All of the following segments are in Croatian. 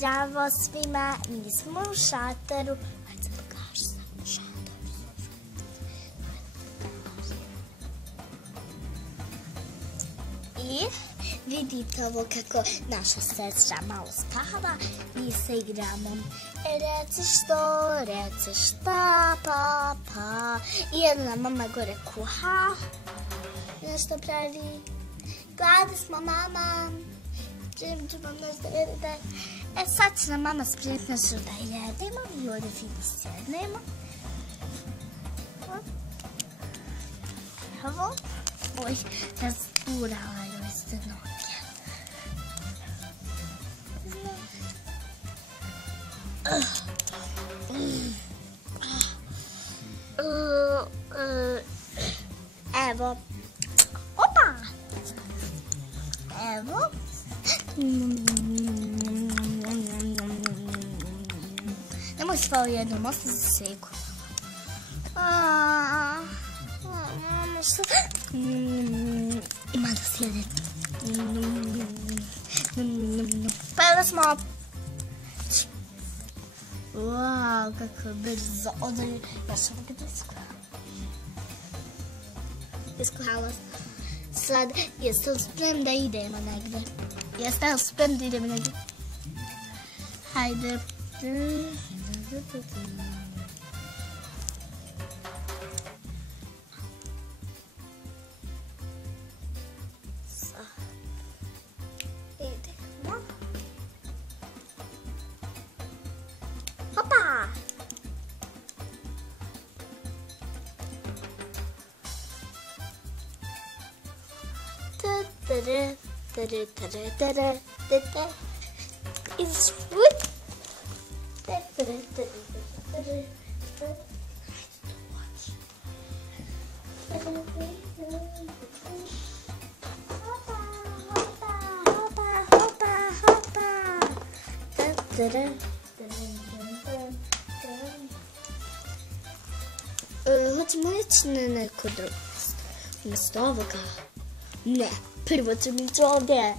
Zdravo svima, mi smo u šatoru. Hajde se pokaži sad šator. I vidite ovo kako naša sestra malo spava. Mi se igramo. Reci šta, pa. I jedna mama gore kuha. Nešto pravi. Gladni smo, mama. Spremit ću vam nešto jedete. Sad će nam mama spremit nešto da jedemo. I ovdje fino sjednemo. Evo. Oj, razburala joj se noge. Evo. Opa! Evo. Nemoj sve u jednom, ostaje za seku. Ima da sjede. Pojeli smo. Wow, kako brzo. Ovdje je baš ovdje iskuhala. Sad, jeste li spremni da idemo negdje? Jeste li spremni da idemo negdje? Hajde. Idemo. Hopa! It's wood. Hoćemo ići na neko drugo mjesto. Umjesto ovoga. Ne, prvo ćemo ići ovdje.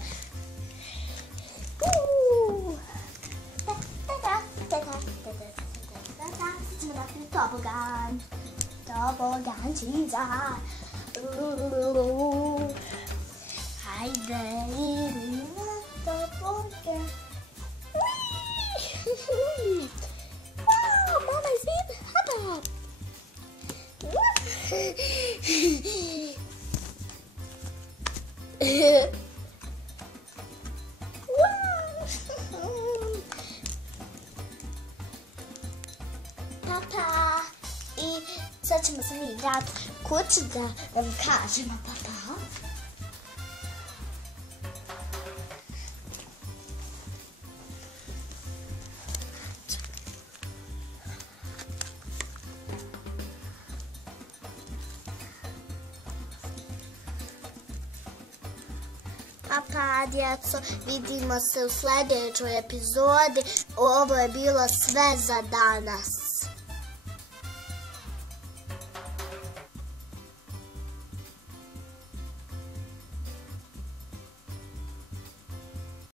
Ćemo dati tobogan. Tobogančica. Hajde, idemo na tobogan. Wow, mama is in. Hapa. Papa. I sad ćemo se mi vratiti kući da vam kažemo papa. Papa, djeco, vidimo se u sljedećoj epizodi. Ovo je bilo sve za danas.